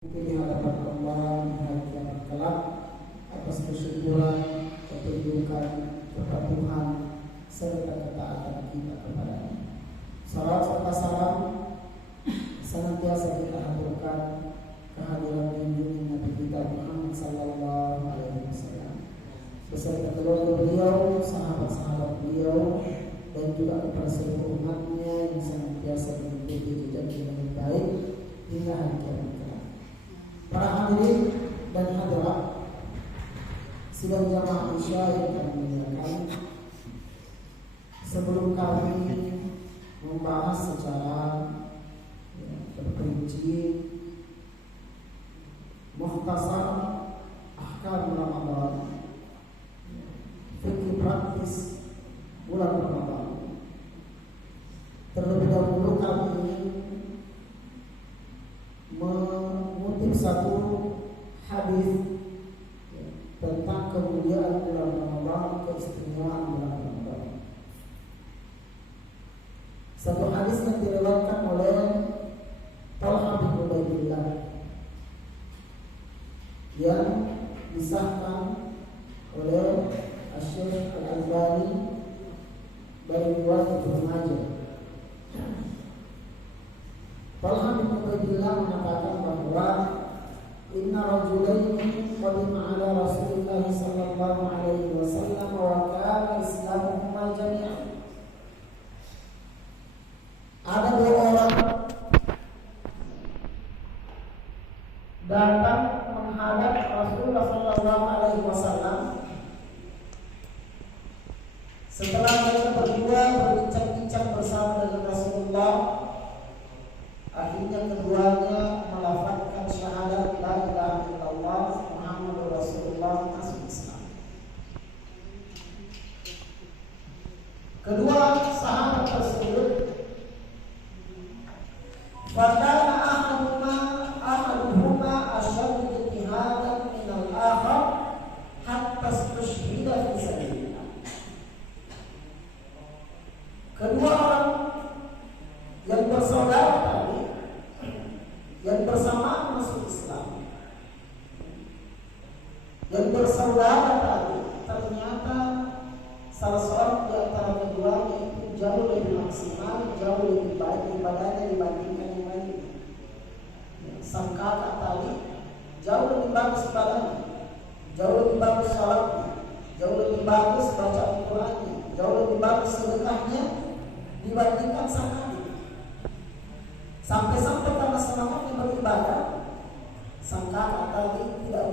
di hadapan Allah di hari kiamat kelak atas kesyukuran, ketundukan, kepatuhan serta ketaatan kita kepada-Nya. Salawat serta salam senantiasa kita haturkan kehadiran junjungan Nabi kita Muhammad sallallahu alaihi wasallam beserta keluarga beliau, sahabat-sahabat beliau, dan juga kepada seluruh umatnya yang senantiasa mengikuti jejak yang baik hingga hari kiamat kelak. Para hadirin dan hadirat sidang jamaah Isya yang kami muliakan, sebelum kami membahas secara terperinci mukhtasar ahkam Ramadan, fikih praktis bulan Ramadan, terlebih dahulu kami ingin mengutip satu hadis tentang kemuliaan bulan Ramadan, keistimewaan bulan Ramadan. Satu hadis yang diriwayatkan oleh Talha bin Ubaidillah yang disahkan oleh Asy-Syaikh Al-Albani dari riwayat Ibnu Majah. Talha bin Ubaidillah mengatakan bahwa inna rajulaini qadima ala Rasulillah sallallahu alaihi wasallam wa kana islamuhuma jami'an. Ada dua orang datang menghadap Rasulullah sallallahu alaihi wasallam. Setelah mereka berdua berbincang-bincang bersama dengan Rasulullah, akhirnya keduanya melafazkan syahadat la ilaha illallah Muhammadur Rasulullah masuk Islam. Kedua sahabat tersebut fakana ahaduhuma asyaddu ijtihadan min al-akhar hatta istushhida fi sabilillah. Kedua orang yang bersaudara tadi, yang bersamaan masuk Islam, yang bersaudara tadi, ternyata salah seorang di antara keduanya itu jauh lebih maksimal, jauh lebih baik ibadahnya dibandingkan yang lain. Sang kakak tadi jauh lebih bagus ibadahnya, jauh lebih bagus salatnya, jauh lebih bagus baca Al-Qurannya, jauh lebih bagus sedekahnya dibandingkan sang adik. Sampai-sampai karena semangatnya beribadah, sang kakak tadi tidak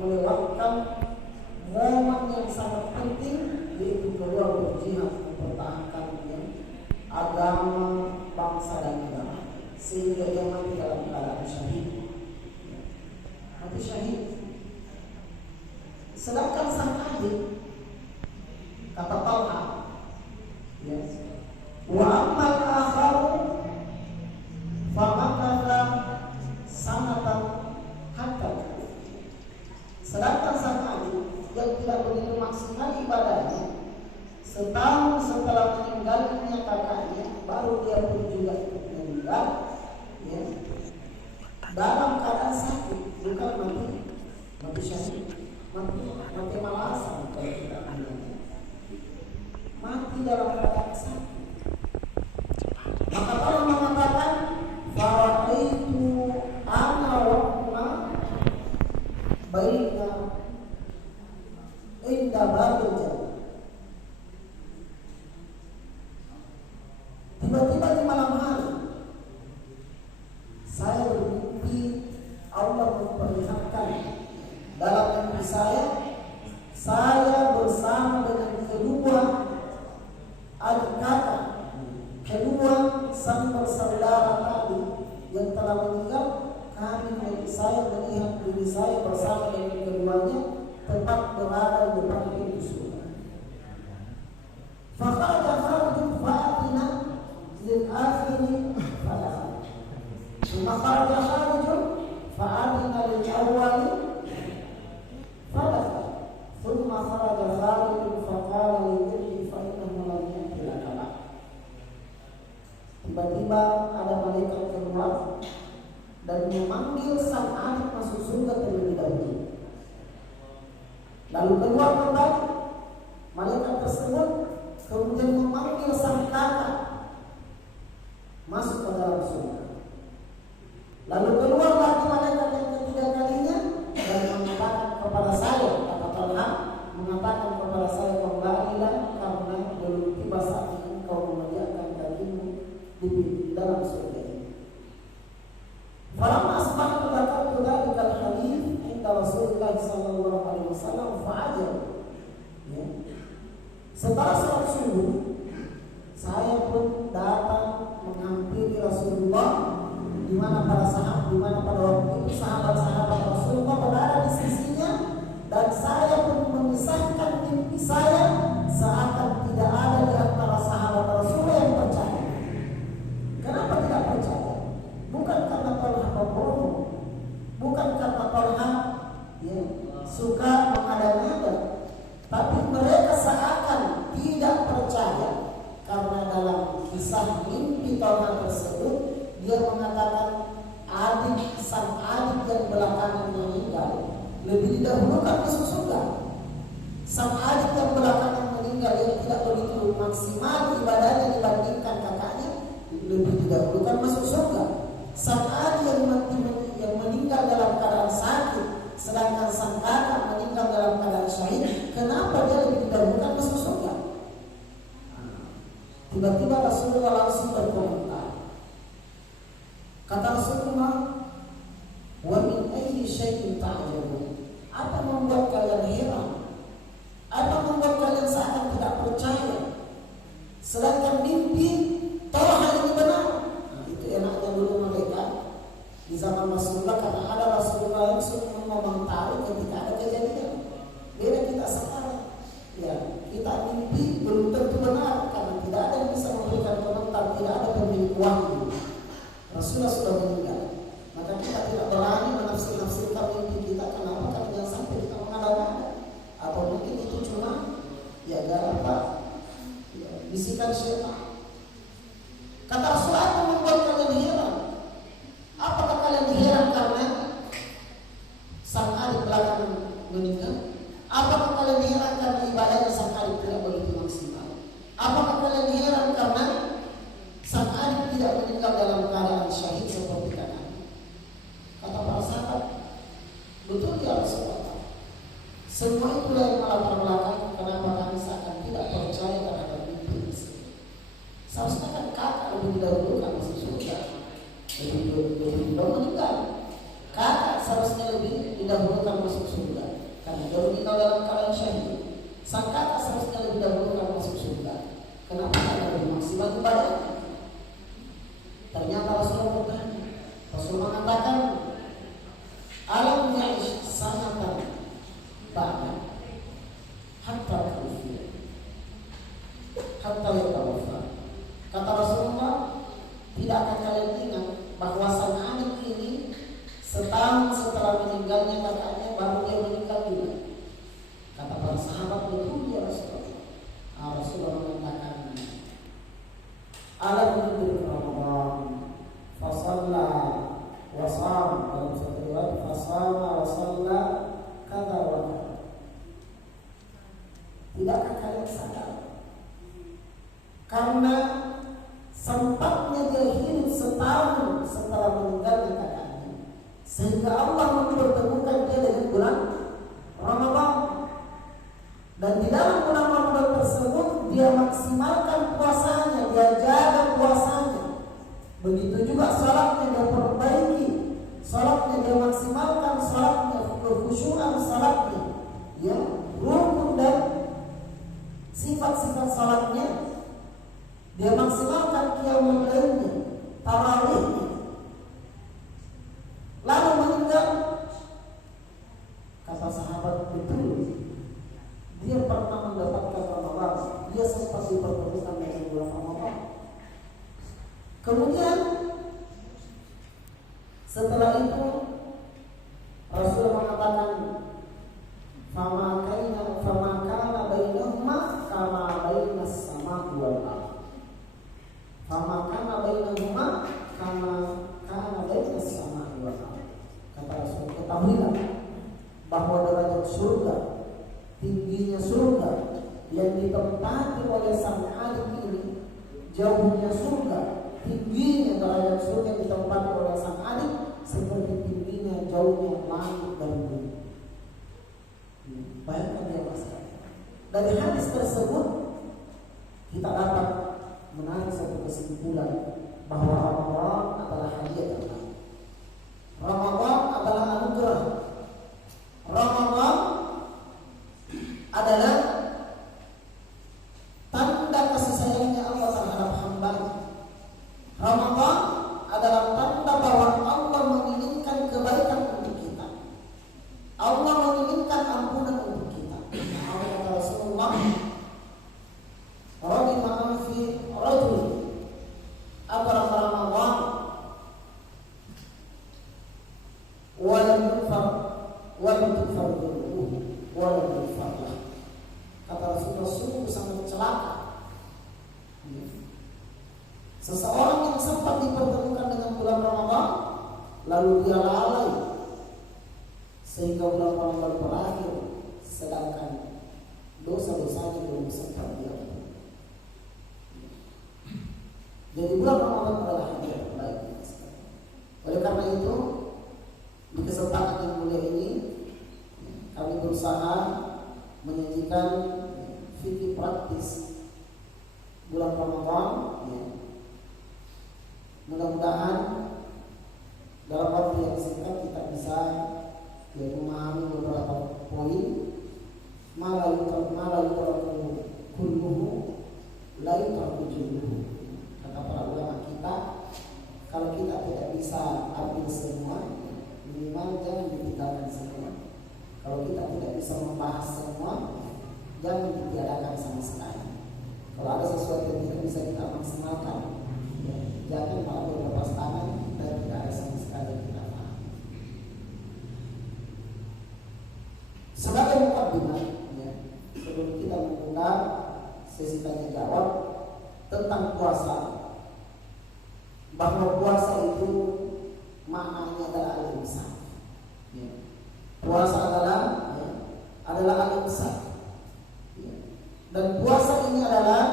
melewatkan momen yang sangat penting, yaitu keluar berjihad mempertahankan agama bangsa dan negara, sehingga dia mati dalam keadaan syahid. Mati syahid. Sedangkan sang adik, kata Talha, wa ammal akharu famakatha sanatan hatta. Sedangkan sang adik yang tidak begitu maksimal ibadahnya, setahun setelah meninggalnya kakaknya, baru dia pun juga meninggal, dalam keadaan sakit, bukan mati syahid, mati malasan kalau kita bilangnya, mati dalam keadaan sakit. Maka Allah mengatakan, faraitu ana wa huma baina inda babil jannah. Tiba-tiba di malam hari saya bermimpi Allah memperlihatkan dalam mimpi saya bersama dengan kedua adik kakak, kedua sang bersaudara tadi yang telah meninggal. Kami saya melihat diri saya bersama dengan keduanya tetap berada di depan pintu surga. Fakharaja kharijun fa'atina lil akhiri fadakhal. Thumma kharaja kharijun fa'atina lil awwali fadakhal. Thumma kharaja kharijun faqala lil ibni fa innahu lam ya'ti laka. Tiba-tiba ada malaikat keluar dan memanggil sang Lalu keluar kembali, malaikat tersebut kemudian memanggil sang kakak masuk ke dalam surga. Lalu keluar lagi malaikat yang ketiga kalinya dan mengatakan kepada saya, kata Talha, mengatakan kepada saya, kembalilah karena belum tiba saatnya engkau mengerjakan kakimu di dalam surga ini. Falamma asbahtu dzakartu dzalika al-hadits inda Rasulullah sallallahu alaihi wasallam fa'ajab. Ya. Setelah salat subuh, saya pun datang menghampiri Rasulullah di mana pada waktu itu sahabat-sahabat Rasulullah berada di sisinya, dan saya pun memisahkan mimpi saya seakan tidak ada di antara sahabat Rasulullah yang percaya. Kenapa tidak percaya? Bukan karena Talha pembohong, bukan karena Talha suka mengada-ngada, tapi mereka seakan tidak percaya karena dalam kisah mimpi Talha tersebut dia mengatakan sang adik yang belakangan meninggal lebih didahulukan masuk surga. Sang adik yang belakangan meninggal yang tidak begitu maksimal ibadahnya dibandingkan kakaknya lebih didahulukan masuk surga. Sang adik yang meninggal dalam keadaan sakit, sedangkan sang kakak meninggal dalam keadaan syahid, kenapa dia lebih didahulukan masuk surga? Tiba-tiba Rasulullah langsung berkomentar. Kata Rasulullah, wa min ayyi syai'in ta'jabun? Apa membuat kalian heran? Apa membuat kalian seakan tidak percaya? Sedangkan mimpi Talha ini benar. Itu enaknya dulu mereka di zaman Rasulullah, karena ada Rasulullah yang suka mengomentari ketika ada kejadian. Beda kita sekarang. Ya, kita mimpi belum tentu benar karena tidak ada yang bisa memberikan komentar, tidak ada pemilik wahyu. Rasulullah sudah meninggal, maka kita tidak berani menafsir-nafsirkan mimpi kita. Kenapa? Karena jangan sampai kita mengada-ngada, atau mungkin itu cuma bisikan syaitan. Kata Rasulullah, apa membuat kalian heran? Apakah kalian heran karena sang adik belakangan meninggal? Apakah kalian heran karena ibadahnya sang adik tidak begitu maksimal? Apakah kalian heran karena sang adik tidak meninggal dalam keadaan syahid seperti kakaknya? Kata para sahabat, betul ya Rasulullah. Semua itulah yang melatar belakang kenapa kami seakan tidak percaya terhadap mimpi ini. Seharusnya kan kakak lebih didahulukan masuk surga, lebih dulu meninggal. Kakak seharusnya lebih didahulukan masuk surga karena dia meninggal dalam keadaan syahid. Sang kakak seharusnya lebih didahulukan masuk surga. Kenapa? Karena lebih maksimal ibadahnya. Ternyata Rasulullah bertanya. Rasulullah mengatakan, alam ya'ish sanatan ba'da hatta kufir hatta yatawaffa. Kata Rasulullah, tidakkah kalian ingat bahwa sang anak ini setahun setelah meninggalnya kakaknya baru dia meninggal juga? Kata para sahabat, betul ya Rasulullah. Rasulullah mengatakan, alam yudrik Ramadan fasalla wa sham, dalam satu riwayat fasalla wa shalla kadza wa kadza. Tidakkah kalian sadar karena sempatnya dia hidup setahun setelah meninggalnya kakaknya, sehingga Allah mempertemukan dia dengan bulan Ramadan, dan di dalam bulan Ramadan tersebut dia maksimalkan puasanya, dia jaga puasanya. Begitu juga salatnya dia perbaiki, salatnya dia maksimalkan, salatnya kekhusyuan salatnya, ya, rukun dan sifat-sifat salatnya dia maksimalkan, qiyamul lailnya, tarawihnya. Lalu meninggal, kata sahabat, betul dia pernah mendapatkan Ramadan, dia sempat dipertemukan dengan bulan Ramadan. Kemudian setelah itu Rasulullah mengatakan, fama kana bainahuma kama bainas samai wal ardh. Fama kana bainahuma kama kana bainas samai wal ardh. Kata Rasul, ketahuilah bahwa derajat surga tingginya surga yang ditempati oleh sang alim ini, jauhnya surga, tingginya derajat surga yang ditempati oleh sang alim seperti tingginya jauhnya langit dan bumi. Bayangkan ya Mas. Dari hadis tersebut kita dapat menarik satu kesimpulan bahwa Ramadan adalah hadiah Allah. Ramadan adalah anugerah. Ramadan adalah tanda kasih sayangnya Allah terhadap hamba-Nya. Ramadan adalah tanda bahwa Allah menginginkan kebaikan untuk kita. Allah menginginkan ampunan untuk kita. Kata Rasulullah, "Raghima anfi rajul adraka Ramadan wa lam yufar wa lam tufar dhunubuhu wa lam yufar lahu." Kata Rasulullah, sungguh sangat celaka seseorang yang sempat dipertemukan dengan bulan Ramadan lalu dia lalai sehingga bulan Ramadan berakhir sedangkan dosa-dosanya belum sempat dia. Jadi bulan Ramadan adalah hadiah terbaik. Oleh karena itu, di kesempatan yang mulia ini kami berusaha menyajikan fikih praktis bulan Ramadan. Mudah-mudahan dalam waktu yang singkat kita bisa memahami beberapa poin. Malah kulluhu la yutraku julluhu. Kata para ulama kita, kalau kita tidak bisa ambil semua, minimal jangan ditinggalkan semua. Kalau kita tidak bisa membahas semua, jangan ditiadakan sama sekali. Kalau ada sesuatu yang tidak bisa kita maksimalkan, jangan malah berlepas tangan dan tidak ada sama sekali yang kita paham. Sebagai mukadimah, sebelum kita membuka sesi tanya jawab tentang puasa, bahwa puasa itu maknanya adalah al-imsak. Puasa adalah al-imsak. Dan puasa ini adalah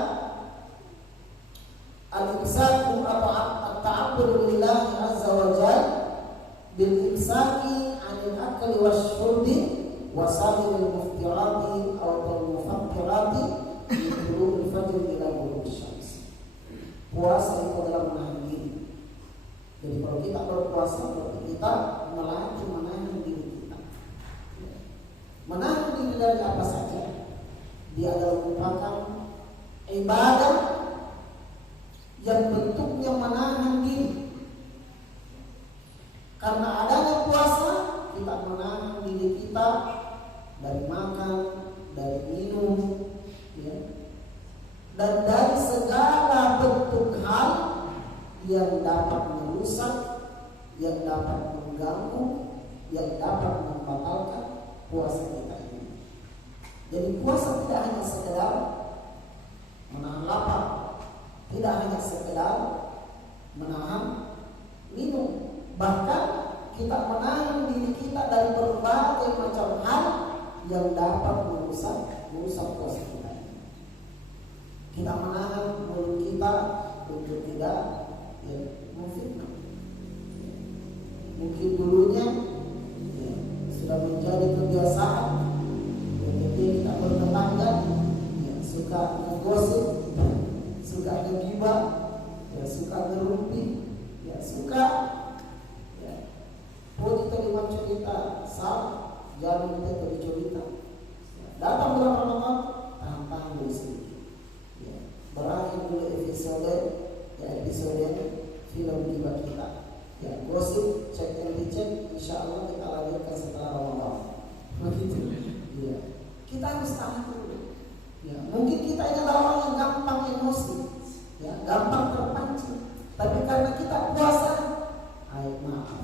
al-imsaku atau at-ta'abbud lillahi azza wa jalla bil imsaki 'anil akli wasyurbi wa sa'iril muftirati aw al-mufattirati min tulu'il fajr ila ghurubi syams. Puasa itu adalah menahan diri. Jadi kalau kita berpuasa berarti kita melatih menahan diri kita. Menahan diri dari apa saja? Dia adalah merupakan ibadah yang bentuknya menahan diri. Karena adanya puasa, kita menahan diri kita dari makan, dari minum, dan dari segala bentuk hal yang dapat merusak, yang dapat mengganggu, yang dapat membatalkan puasa kita ini. Jadi puasa tidak hanya sekedar menahan lapar, tidak hanya sekedar menahan minum, bahkan kita menahan diri kita dari berbagai macam hal yang dapat merusak puasa kita. Kita menahan mulut kita untuk tidak memfitnah. Mungkin dulunya sudah menjadi kebiasaan, ketika kita bertetangga suka menggosip, suka ngegibah, suka ngerumpi, suka kita lewat cerita jangan kita bercerita. Datang bulan Ramadan, tahan dulu sedikit. Berakhir dulu episode film gibah kita. Gosip, cek and dicek, insya Allah kita lanjutkan setelah Ramadan. Begitu. Kita harus tahan dulu. Mungkin kita ini adalah orang yang gampang emosi, gampang terpancing. Tapi karena kita puasa, maaf,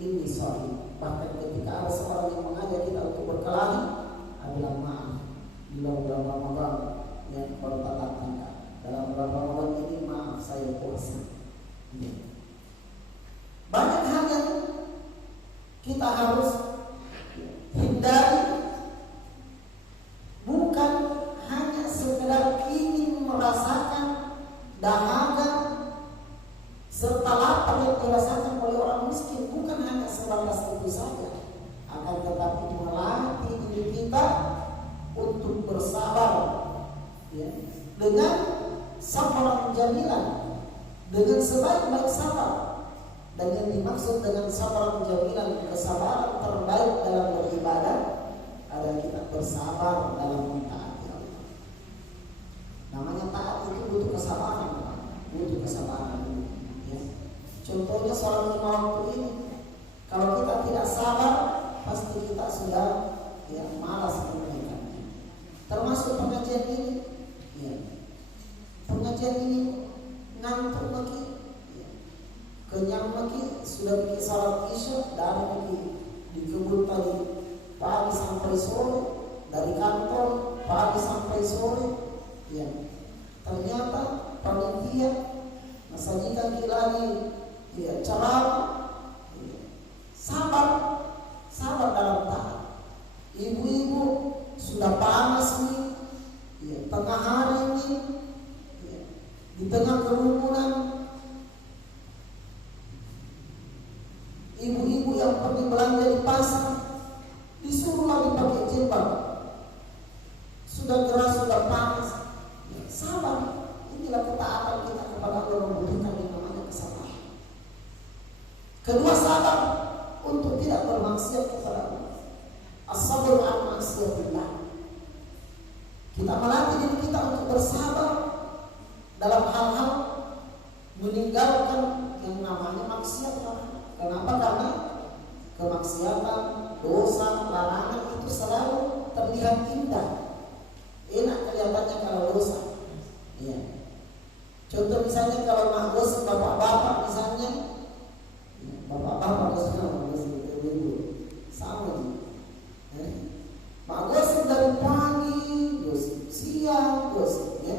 ini sorry. Bahkan ketika ada seorang yang mengajak kita untuk berkelahi, adalah maaf. Di bulan Ramadan, baru tatap tangga. Dalam bulan Ramadan ini maaf saya puasa. Banyak hal yang kita harus hindari itu saja, akan tetapi melatih diri kita untuk bersabar, ya, dengan sabaran jamilan, dengan sebaik-baik sabar. Dan yang dimaksud dengan sabaran jamilan, kesabaran terbaik dalam beribadah adalah kita bersabar dalam mentaati Allah. Namanya taat itu butuh kesabaran, butuh kesabaran. Ya. Contohnya sholat 5 waktu ini, kalau kita tidak sabar, pasti kita sudah malas menunaikannya. Termasuk pengajian ini, ya. Pengajian ini ngantuk lagi, ya. Kenyang lagi, sudah bikin salat isya, dari lagi dikebut pagi sampai sore, dari kantor pagi sampai sore, ya. Ternyata panitia masajikan lagi, ya, ceramah, ya. Sabar dalam taat. Ibu-ibu sudah panas nih, ya, tengah hari ini, ya, di tengah kerumunan, ibu-ibu yang pergi belanja di pasar disuruh lagi pakai jilbab, sudah keras, sudah panas, ya, sabar. Inilah ketaatan kita kepada Allah, membutuhkan yang namanya kesabaran. Kedua, sabar untuk tidak bermaksiat kepada Allah. As-sabr an maksiatillah. Kita melatih diri kita untuk bersabar dalam hal-hal meninggalkan yang namanya maksiat. Kenapa? Karena kemaksiatan, dosa, larangan itu selalu terlihat indah, enak kelihatannya kalau dosa. Iya. Contoh misalnya kalau magos bapak-bapak misalnya, bapak-bapak sama nih. Magos dari pagi, siang, ya.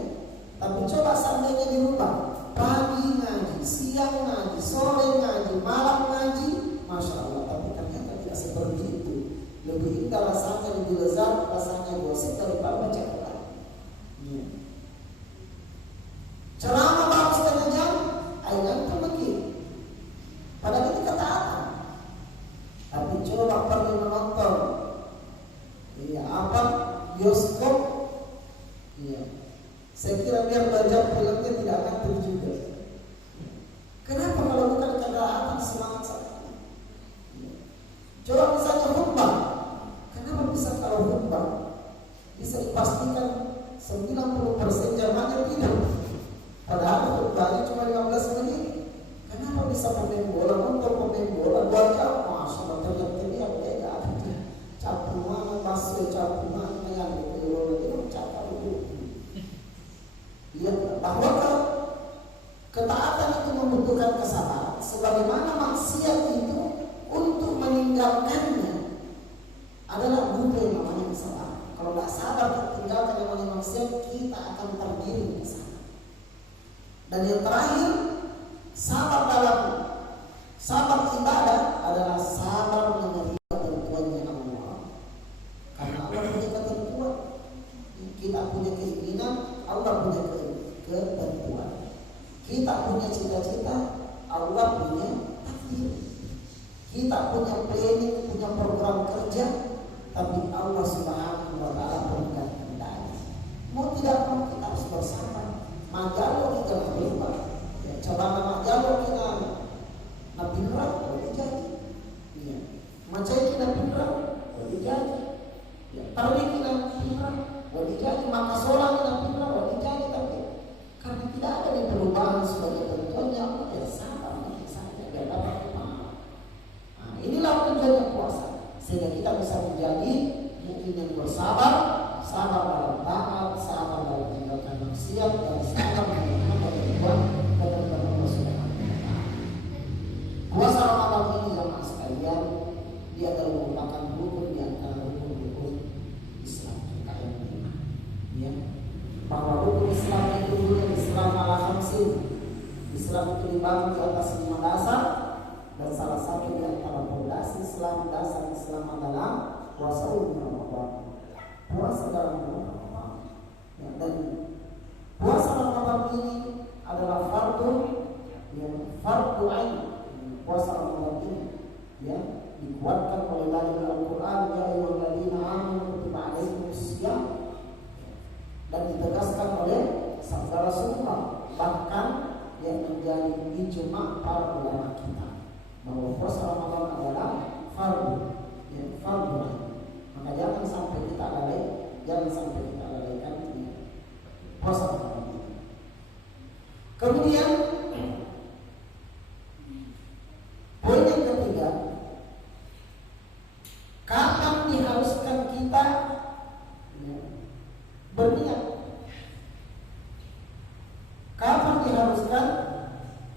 Tapi coba seandainya dirubah, pagi ngaji, siang ngaji, sore ngaji, malam ngaji, masya Allah. Tapi ternyata tidak seperti itu. Lebih indah rasanya, lebih lezat rasanya gosip daripada baca Quran. Ya. Ceramah baru setengah jam, ayat itu begini. Padahal itu ketaatan. Tapi coba pergi menonton, ya, bioskop, ya. Saya kira biar belajar filmnya tidak akan juga. Kenapa? Kalau bukan ketaatan, semangat saya. Coba misalnya khutbah, kenapa bisa kalau khutbah bisa dipastikan 90% jamaahnya tidur, padahal khutbahnya cuma 15 menit. Kenapa bisa pemain bola, nonton pemain bola 2 jam, masya Allah, teriak-teriak, beda aja. Capu mana, baswe, capu mana, yang itu cakap itu. Ya, bahwa ketaatan itu membutuhkan kesabaran. Sebagaimana maksiat itu untuk meninggalkannya adalah butuh yang namanya kesabaran. Kalau tidak sabar tinggalkan yang namanya maksiat, kita akan tergiring ke sana. Dan yang terakhir, sabar ibadah adalah sabar menerima ketentuannya Allah. Karena Allah punya ketentuan, kita punya keinginan, Allah punya ketentuan. Kita punya cita-cita, Allah punya takdir. Kita punya planning, punya program kerja, tapi Allah Subhanahu wa Ta'ala berikan kendali. Mau tidak mau kita harus bersabar. Majalo kita berubah. Ya, coba majalo kita napinrang, boleh jadi. Ya, macam kita napinrang, boleh jadi. Ya, tarik kita napinrang, boleh jadi. Maka sholat kita napinrang, boleh jadi. Tapi karena tidak ada yang perubahan sebagai tentunya, ya sabar nanti saja biar dapat pahala. Nah, inilah tujuannya puasa, sehingga kita bisa menjadi mungkin yang bersabar, sabar dalam taat, sabar dalam meninggalkan maksiat, dan sabar dalam ketentuan Allah Subhanahu wa Ta'ala. Puasa Ramadan ini jamaah sekalian, dia adalah merupakan rukun di antara rukun-rukun Islam kita yang kelima. Ya, bahwa rukun Islam itu dulu Islam ala khamsin. Islam itu dibangun di atas 5 dasar, dan salah satu di antara fondasi Islam, dasar Islam adalah puasa Ramadan. Puasa dalam bulan Ramadan. Ya, dan puasa Ramadan ini adalah fardu ain. Puasa Ramadan ini, ya, dikuatkan oleh dalil Al-Quran, ya ayyuhalladzina amanu kutiba alaikumusiyam, dan ditegaskan oleh sabda Rasulullah, bahkan yang menjadi ijma' para ulama kita bahwa puasa Ramadan adalah fardu, ya, fardu. Maka jangan sampai kita lalaikan puasa Ramadan. Kemudian poin yang ketiga, kapan diharuskan kita berniat? Kapan diharuskan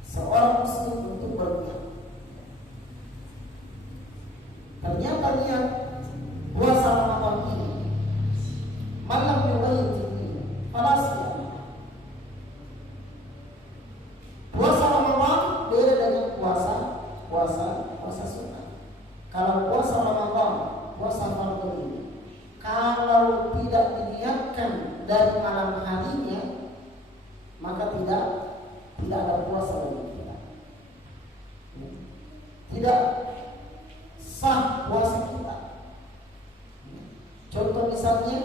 seorang muslim untuk berniat? Ternyata niat puasa Ramadan ini malam yuwayyid ini falasya. Puasa Ramadan beda dengan puasa sunnah. Kalau puasa Ramadan, puasa fardu ini, kalau tidak diniatkan dari malam harinya, maka tidak ada puasa bagi kita. Tidak sah puasa kita. Contoh misalnya,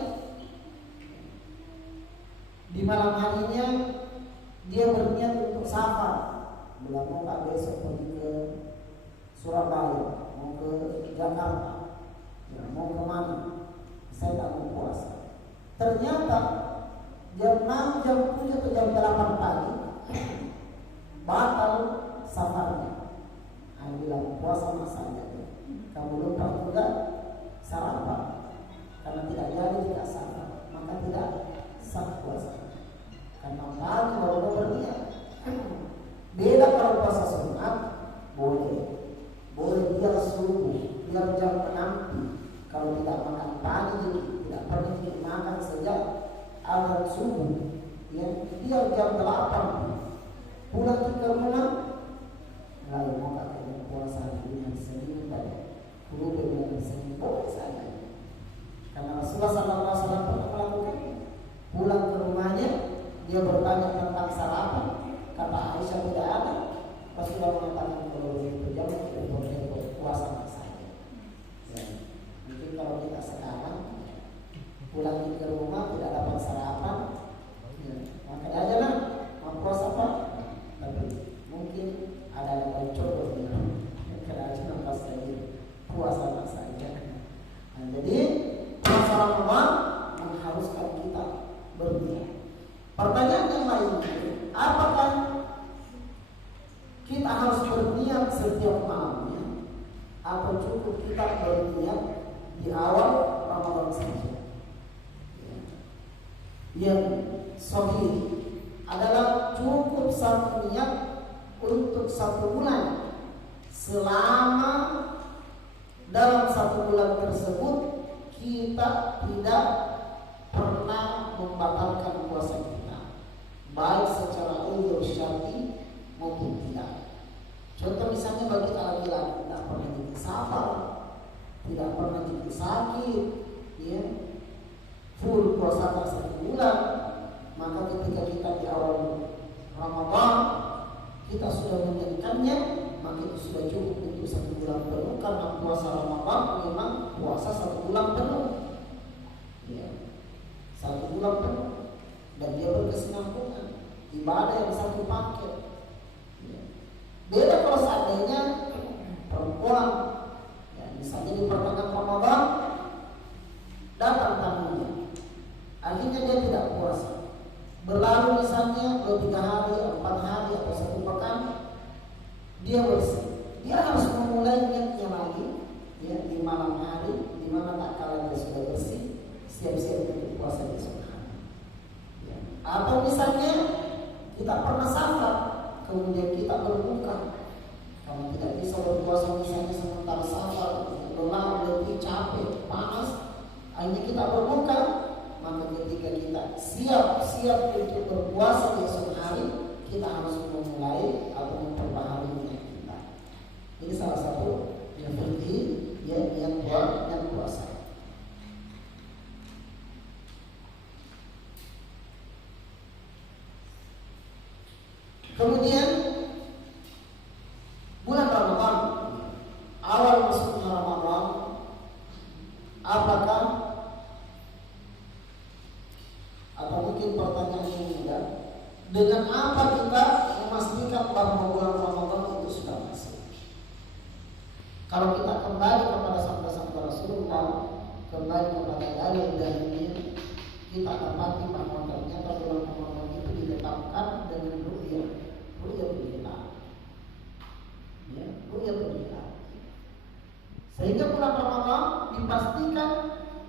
di malam harinya dia berniat untuk safar, bilang mau tak besok pergi ke Surabaya, mau ke Jakarta, ya, mau kemana, saya tak mau puasa. Ternyata jam 6, jam 7 atau jam 8 pagi batal safarnya. Bilang puasa masanya, kamu lupa juga sarapan, karena tidak jadi tidak safar, maka tidak sah puasa. Karena pagi baru berniat. Beda kalau puasa sunnah, boleh biar subuh, biar jam 6. Kalau tidak makan pagi, tidak pernah makan sejak azan subuh, ya, biar jam 8 pulang ke rumah, lalu mau kakek puasa dengan Senin tadi, lupa dengan Senin, boleh saja. Karena Rasulullah SAW pernah melakukan, pulang ke rumahnya, dia bertanya tentang sarapan, kata Aisyah tidak ada. Rasulullah mengatakan kalau begitu jangan kita boleh puasa saja. Ya. Mungkin kalau kita sekarang pulang ke rumah tidak dapat sarapan, ya, maka aja lah mau puasa apa? Tapi mungkin ada yang coba kerajaan pas lagi puasa saja. Nah, jadi puasa Ramadan mengharuskan kita berniat. Pertanyaan yang lain, apakah kita harus berniat setiap malamnya atau cukup kita berniat di awal Ramadan saja? Yang sahih adalah cukup satu niat untuk 1 bulan, selama dalam 1 bulan tersebut kita tidak pernah membatalkan puasa kita, baik secara uzur syar'i maupun tidak. Contoh misalnya bagi laki-laki tidak pernah jadi safar, tidak pernah jadi sakit, ya, full puasa 1 bulan, maka ketika kita di awal Ramadan kita sudah menjadikannya, maka itu sudah cukup untuk 1 bulan penuh, karena puasa Ramadan memang puasa 1 bulan penuh, ya, 1 bulan penuh, dan dia berkesinambungan ibadah yang satu paket. Ya. Beda kalau seandainya perempuan, ya, misalnya di pertengahan Ramadan datang tamunya, akhirnya dia tidak puasa, berlalu misalnya 2-3 hari, 4 hari atau 1 pekan, dia bersih. Dia harus memulai niatnya lagi, ya, di malam hari, di mana tak kala dia sudah bersih, siap-siap untuk puasa besok hari. Ya. Atau misalnya kita pernah safar, kemudian kita berbuka, kalau tidak bisa berpuasa misalnya sementara safar, lelah, letih, capek, panas, akhirnya kita berbuka, maka ketika kita siap untuk berpuasa besok hari, kita harus memulai atau memperbaharui niat kita. Ini salah satu yang penting, yang puasa. Kemudian bulan Ramadan, awal masuknya kembali kepada sabda-sabda Rasulullah, kembali kepada dalil-dalilnya, kita dapati bahwa ternyata bulan Ramadan itu ditetapkan dengan ru'yah hilal. Ya, ru'yah hilal. Sehingga bulan Ramadan dipastikan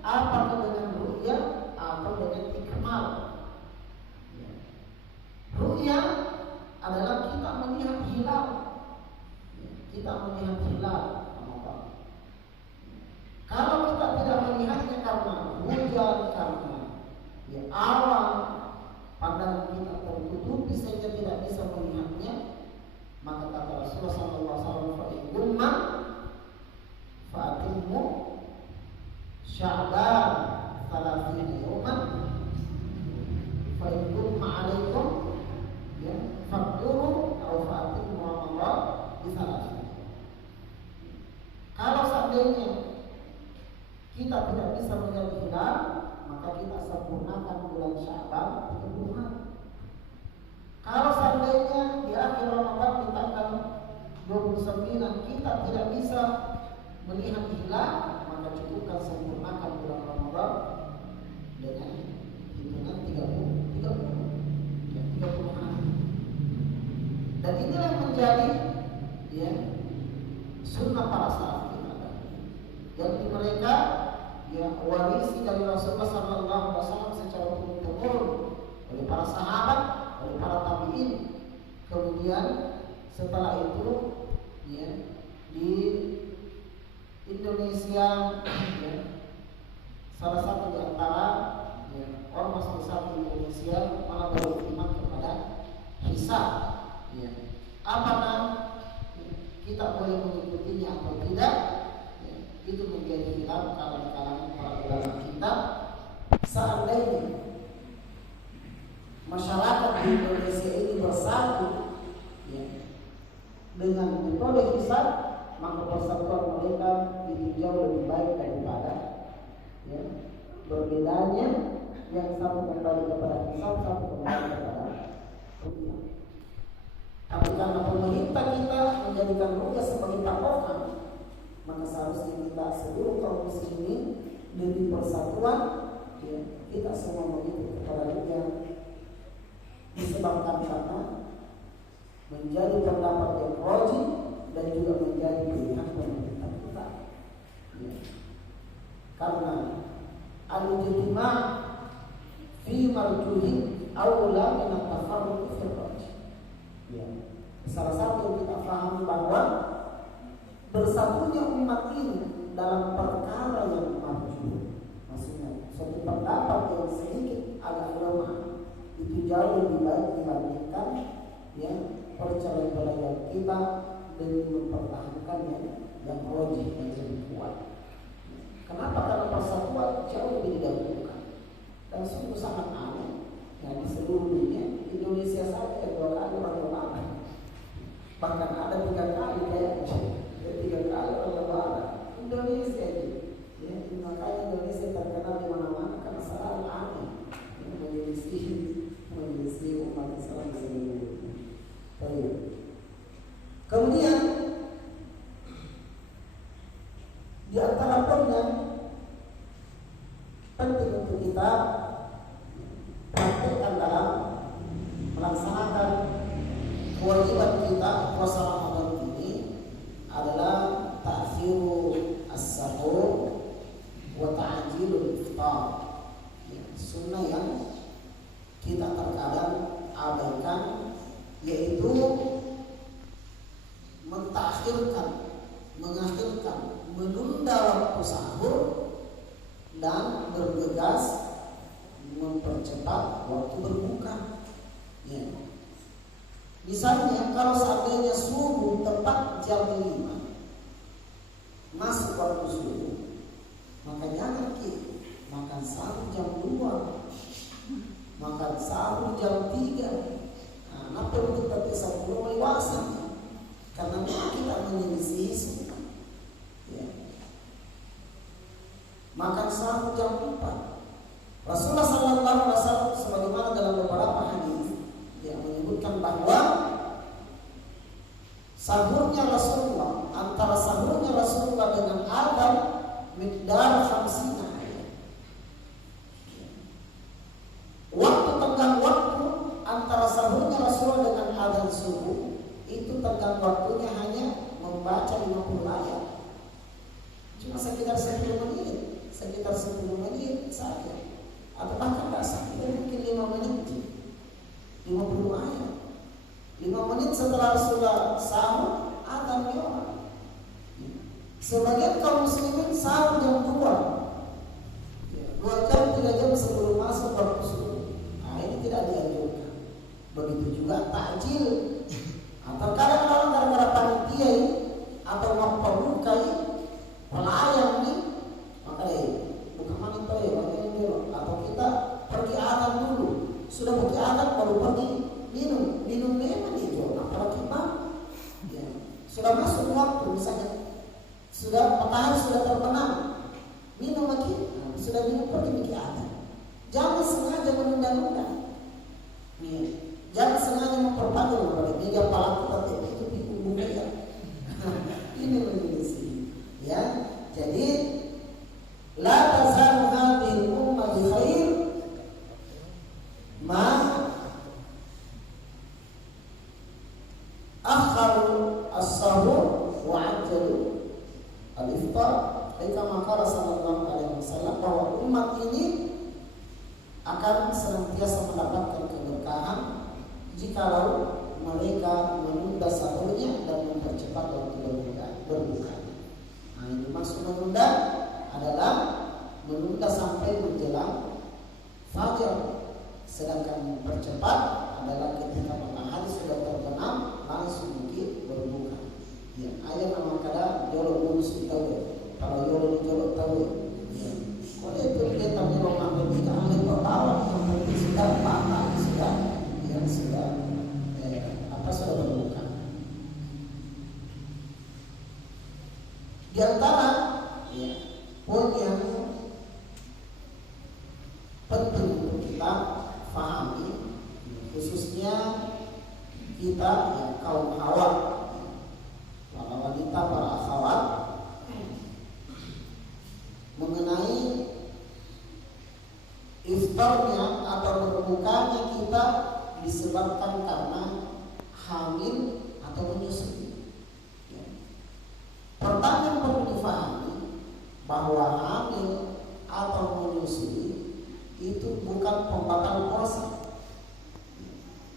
apakah dengan ru'yah atau dengan ikmal. Ya. Ru'yah adalah kita melihat hilal. Ya, kita melihat hilal Ramadan. Kalau kita tidak melihatnya karena hujan, karena awan, pandangan kita tertutupi sehingga tidak bisa melihatnya, maka kata Rasulullah SAW, fa'idumma fa'atimmu Sya'ban 30 yawman fa'idumma alaikum fa'duru atau fa'atimmu Ramadan bisa. Kalau seandainya kita tidak bisa melihat hilal, maka kita sempurnakan bulan Sya'ban 30 hari. Kalau seandainya di akhir Ramadan di tanggal 29 kita tidak bisa melihat hilal, maka cukupkan sempurnakan bulan Ramadan dengan hitungan 30 hari. Dan inilah menjadi sunnah para salaf kita. Jadi mereka warisi dari Rasulullah SAW secara turun-temurun oleh para sahabat, oleh para tabi'in. Kemudian setelah itu di Indonesia salah satu di antara ormas besar di Indonesia malah beriman kepada hisab. Apakah kita boleh mengikutinya atau tidak? Itu menjadi khilaf kalau di kalangan para ulama kita. Seandainya masyarakat di Indonesia ini bersatu dengan metode hisab, maka persatuan mereka itu jauh lebih baik daripada berbedanya yang satu kembali kepada hisab, satu kembali kepada ru'yah. Tapi karena pemerintah kita menjadikan ru'yah sebagai patokan, maka seharusnya kita seluruh kaum muslimin demi persatuan kita semua mengikuti kepada ru'yah, disebabkan karena menjadi pendapat yang rajih dan juga menjadi pilihan pemerintah kita. Karena al-ijtima' fi marjuhin awla min at-tafarruq fi rajih. Salah satu yang kita pahami bahwa bersatunya umat ini dalam perkara yang marjuh, maksudnya suatu pendapat yang sedikit agak lemah, itu jauh lebih baik dibandingkan percaya kita demi mempertahankan yang rajih, yang lebih kuat. Kenapa? Karena persatuan jauh lebih didahulukan. Dan sungguh sangat aneh di seluruh dunia, Indonesia saja 2 kali orang lebaran, bahkan ada 3 kali kayaknya. 3 kali orang lebaran Indonesia ini. Makanya Indonesia terkenal di mana-mana karena selalu aneh menyelisih umat Islam di seluruh dunia. Kemudian di antara poin yang penting untuk kita praktekkan dalam melaksanakan kewajiban kita puasa Ramadan ini adalah ta'khiru as-sahur wa ta'jilul iftar. Sunnah yang kita terkadang abaikan, yaitu mengakhirkan, menunda waktu sahur dan bergegas mempercepat waktu berbuka. Misalnya kalau seandainya subuh tepat jam 5 masuk waktu subuh, maka jangan makan sahur jam 2, makan sahur jam 3. Nah, perlu kita bisa mulai puasa karena kita menyelisih semua. Makan sahur jam 4. Rasulullah SAW sebagaimana dalam beberapa hadis yang menyebutkan bahwa sahurnya Rasulullah antara antara sahurnya Rasulullah dengan adzan miqdar 50 ayat. Waktu tenggang waktu antara sahurnya Rasulullah dengan adzan subuh itu tenggang waktunya hanya membaca 50 ayat. Cuma sekitar 10 menit saja. Atau bahkan tidak sampai mungkin 5 menit, 50 ayat. 5 menit setelah Rasulullah sahur, adzan orang. Sebagian kaum muslimin sahur jam 2 jam, 3 jam sebelum masuk waktu subuh. Nah, ini tidak dianjurkan. Begitu juga takjil. Atau kadang-kadang gara-gara panitia ini atau memperlukai pelayan nih, maka bukan wanita atau kita pergi adzan dulu. Sudah pergi adzan baru pergi minum memang itu apalagi ya. Sudah masuk waktu misalnya sudah matahari sudah terbenam minum lagi, sudah minum pergi adzan. Jangan sengaja menunda-nunda ya. Jangan sengaja memperpanjang pada media palaku tapi itu bingung ya. Ini menjadi ya. Jadi la tazalu hadhihi ummah bi khair ma akharu as-sahur wa ajjalu al-iftar. Kama qala sallallahu alaihi wasallam bahwa umat ini akan senantiasa mendapatkan keberkahan jikalau mereka menunda sahurnya dan mempercepat waktu berbuka. Nah, ini maksud menunda adalah menunda sampai menjelang fajar, sedangkan mempercepat adalah ketika matahari sudah terbenam langsung mungkin berbuka. Ya, ayat nama kada jolok bonus tahu. Kalau jolok tahu. Ya. Kalau itu kita memang ambil tidak ambil pertawaan yang penting sudah patah sudah sudah berbuka. Di antara poin yang penting untuk kita pahami, khususnya kita kaum hawa, para wanita, para akhwat, mengenai iftarnya atau berbukanya kita disebabkan karena hamil atau menyusui. Pertama yang perlu difahami bahwa hamil atau menyusui itu bukan pembatal puasa.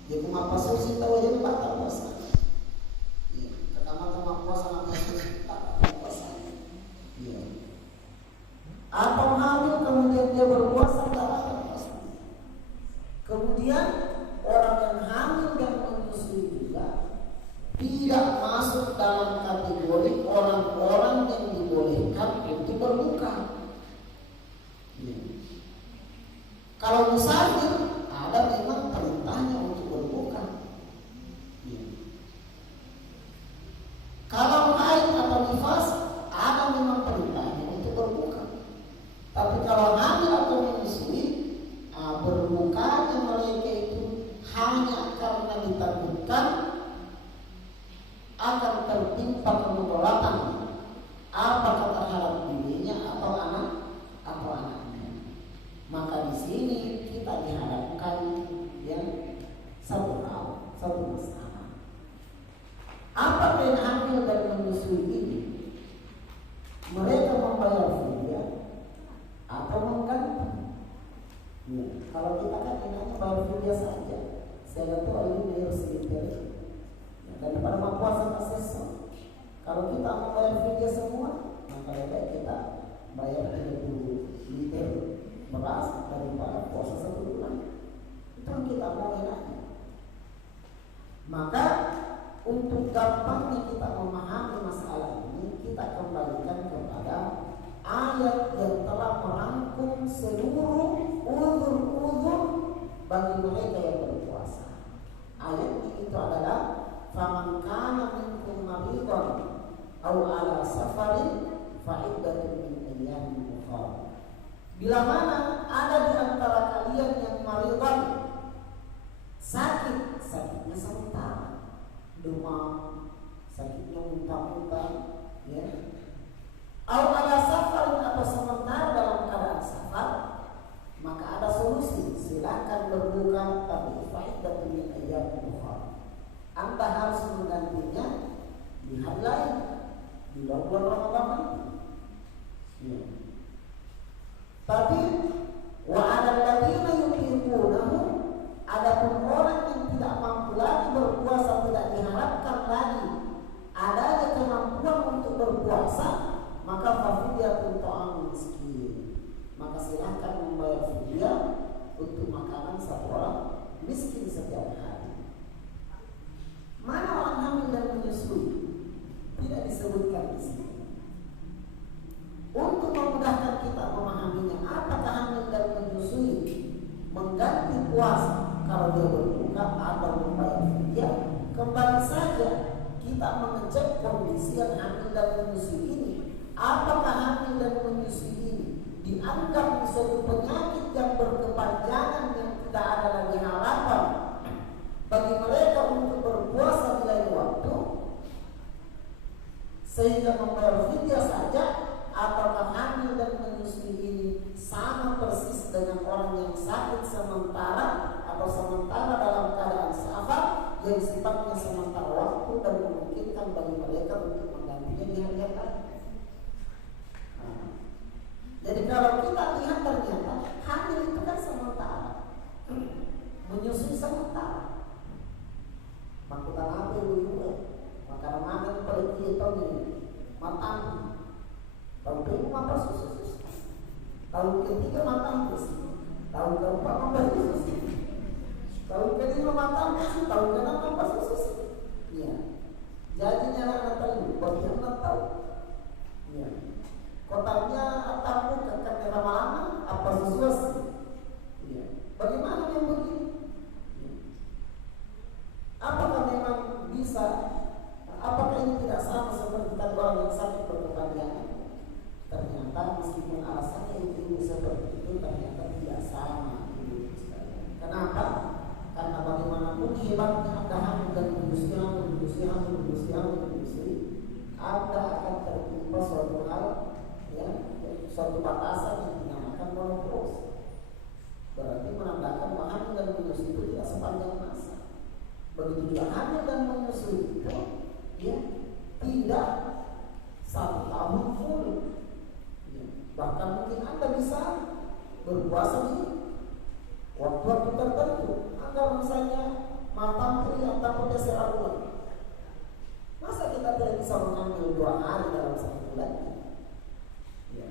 Jadi apa susi tahu jadi batal puasa. Pertama puasa namanya puasa. Atau hamil kemudian dia berpuasa tidak batal puasa. Kemudian orang yang hamil dan menyusui juga tidak masuk dalam kategori orang-orang yang dibolehkan untuk berbuka. Kalau musafir ada memang perintahnya untuk berbuka. Kalau haid atau nifas ada memang perintahnya untuk berbuka. Tapi kalau hamil atau menyusui, berbukanya mereka itu hanya karena ditakutkan akan tertimpa kemudaratan apakah terhadap dirinya atau anaknya. Maka di sini kita dihadapkan satu masalah. Apa yang hamil dan menyusui ini? Mereka membayar fidyah atau mengganti? Kalau kita kan hanya bayar fidyah saja, saya tahu ini bayar sedikit. Daripada puasa sesok. Kalau kita mau bayar fidyah semua, maka lebih kita bayar 30 liter beras daripada puasa 1 bulan. Itu yang kita mau enaknya. Maka untuk gampangnya kita memahami masalah ini, kita kembalikan kepada ayat yang telah merangkum seluruh uzur-uzur bagi mereka yang berpuasa. Ayat itu adalah faman kana minkum maridan aw ala safarin fa iddatun min ayyamin ukhra. Bila mana ada di antara kalian yang maridan, sakitnya sementara, demam, sakitnya muntah-muntah, ya. Au ala safar atau sementara dalam keadaan safar, maka ada solusi, silakan berbuka tapi faidah min ayyam ukhra. Anda harus menggantinya di hari lain di bulan Ramadan. Ya. Tapi wa 'alal ladzina yutiqunahu, adapun orang yang tidak mampu lagi berpuasa, tidak diharapkan lagi adanya kemampuan untuk berpuasa, maka fafidyatun ta'am miskin, maka silahkan membayar fidyah untuk makanan satu orang miskin setiap hari. Mana orang hamil dan menyusui? Tidak disebutkan di sini. Untuk memudahkan kita memahaminya, apakah hamil dan menyusui mengganti puasa kalau dia berbuka atau membayar fidyah? Kembali saja kita mengecek kondisi yang hamil dan menyusui ini. Apakah hamil dan menyusui ini dianggap suatu penyakit yang berkepanjangan yang tidak ada lagi harapan bagi mereka untuk berpuasa di lain waktu sehingga membayar fidyah saja, ataukah hamil dan menyusui ini sama persis dengan orang yang sakit sementara atau sementara dalam keadaan safar yang sifatnya sementara waktu dan memungkinkan bagi mereka untuk menggantinya di hari yang lain. Jadi kalau kita lihat ternyata hamil itu kan sementara, menyusui sementara. Makutan apa itu? Makanan makan pada kita ini matang. Tahun kedua apa susu? Tahun ketiga matang susu. Tahun keempat apa susu? Tahun kelima matang susu. Tahun keenam apa susu? Iya. Jadi anak tahu, bagian tahu. Iya. Kotaknya tahu kakak lama-lama apa susu? Iya. Bagaimana yang begini? Apakah memang bisa? Apakah ini tidak sama seperti tadi orang yang sakit berkepanjangan? Ternyata meskipun alasannya itu seperti itu, ternyata tidak sama. Kenapa? Karena bagaimanapun hebatnya Anda hamil dan menyusui, Anda akan tertimpa suatu hal, ya, suatu batasan yang dinamakan menopause. Berarti menandakan bahwa hamil dan menyusui itu tidak sepanjang masa. Begitu juga hamil dan menyusui itu, ya, tidak 1 tahun full. Ya. Bahkan mungkin Anda bisa berpuasa di waktu-waktu tertentu. Anda misalnya matang pria tanpa geser bulan. Masa kita tidak bisa mengambil 2 hari dalam 1 bulan? Ya.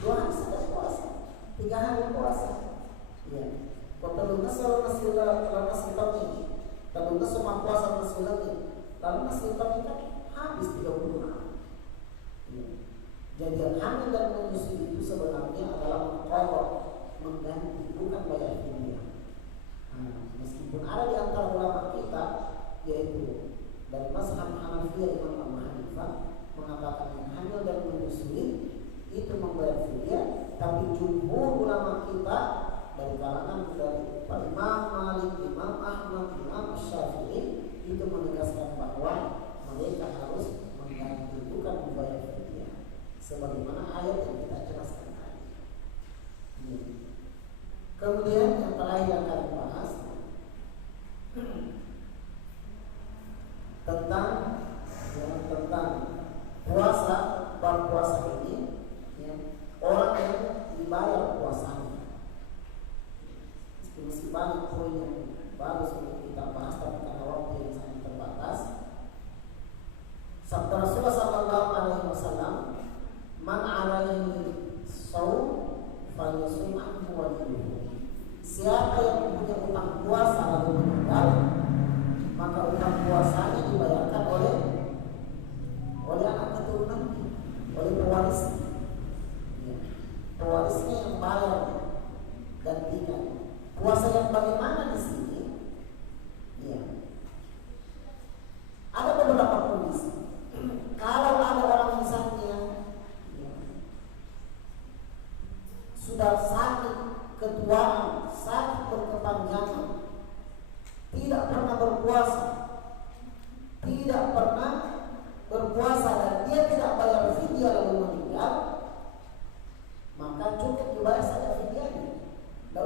2 hari saja puasa, 3 hari puasa. Ya. Kau terluka selalu masih ini. Terluka semua puasa masih lagi. Lalu masih kan habis 30 hari. Ya. Jadi yang hamil dan menyusui itu sebenarnya adalah mengganti, bukan bayar fidyah. Meskipun ada di antara ulama kita, yaitu dari mazhab Hanafiyah Imam Abu Hanifah mengatakan yang hamil dan menyusui itu membayar fidyah, tapi jumhur ulama kita dari kalangan dari Imam Malik, Imam Ahmad, Imam Syafi'i itu menegaskan bahwa mereka harus mengganti, bukan membayar fidyah, sebagaimana ayat yang kita jelaskan tadi. Kemudian yang terakhir yang kami bahas tentang puasa. Bab puasa ini, ya, orang yang dibayar puasanya. Masih banyak poin yang bagus untuk kita bahas, tapi karena waktu yang sangat terbatas. Sabda Rasulullah sallallahu alaihi wasallam, "Man 'alaihi shaum falyasum anhu waliyuhu." Siapa yang mempunyai utang puasa lalu meninggal, maka utang puasanya dibayarkan oleh anak keturunannya, oleh pewarisnya. Ya. Pewarisnya yang bayar gantikan. Puasa yang bagaimana di sini? Ya. Ada beberapa kondisi. Kalau ada orang misalnya, ya, sudah sakit ketuaan, sakit berkepanjangan, tidak pernah berpuasa dan dia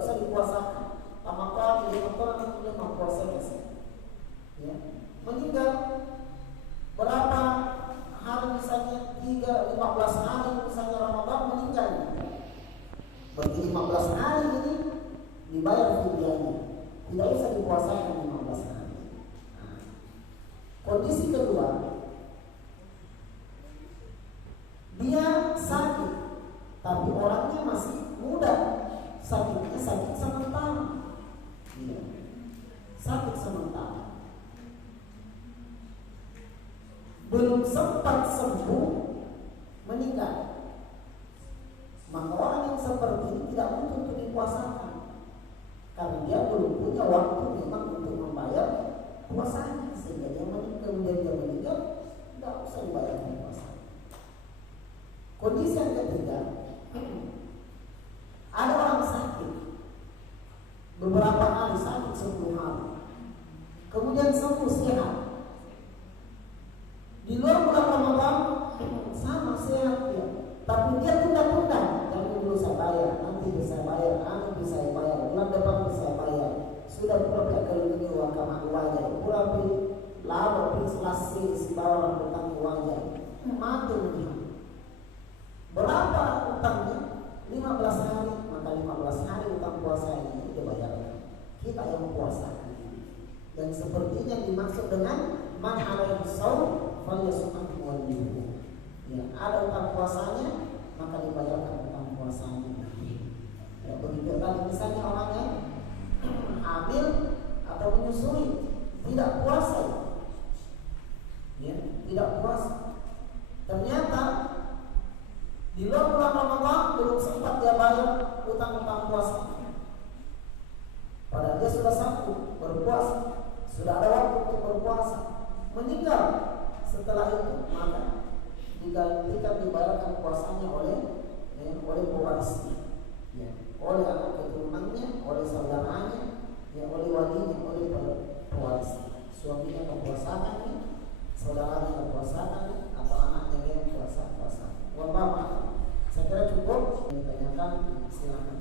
usah dipuasakan. Tamakal di motor kemudian mempuasa ya. Meninggal berapa hari misalnya 15 hari misalnya Ramadan meninggal. Berarti 15 hari ini dibayar fidyahnya. Tidak usah dipuasakan 15 hari. Nah, kondisi kedua, dia sakit, tapi orangnya masih muda. Sakitnya sakit sementara. Ya. Sakit sementara. Belum sempat sembuh, meninggal. Maka orang yang seperti ini tidak mungkin untuk dipuasakan, karena dia belum punya waktu memang untuk membayar puasanya, sehingga dia meninggal, tidak usah dibayar puasa. Kondisi yang ketiga, ada orang sakit beberapa hari, sakit 10 hari, kemudian sembuh sehat. Di luar bulan Ramadan sama sehat dia, tapi dia tunda-tunda. Jangan dulu saya bayar, nanti bisa bayar, nanti bisa bayar, bulan depan bisa bayar. Sudah pura-pura kalau ini uang kamar wajah, pura-pura lama selesai si bawah utang wajah, mati dia. Berapa utangnya? 15 hari, maka 15 hari utang puasa ini dia bayarkan. Kita yang puasakan. Dan sepertinya dimaksud dengan man alaihi shaum falyasum waliyu. Ya, ada utang puasanya, maka dibayarkan utang puasanya. Ya, begitu tadi misalnya orangnya hamil atau menyusui, tidak puasa. Ya, tidak puasa. Ternyata di luar bulan Ramadan belum sempat dia bayar utang-utang puasa. Padahal dia sudah sanggup berpuasa, sudah ada waktu untuk berpuasa. Meninggal setelah itu, maka digantikan dibayarkan puasanya oleh pewarisnya, ya, oleh anak keturunannya, oleh saudaranya, ya, oleh walinya, oleh pewarisnya. Suaminya mempuasakannya, saudaranya mempuasakannya, atau anaknya yang puasa. Wallahu a'lam. Saya kira cukup. Ditanyakan, silakan.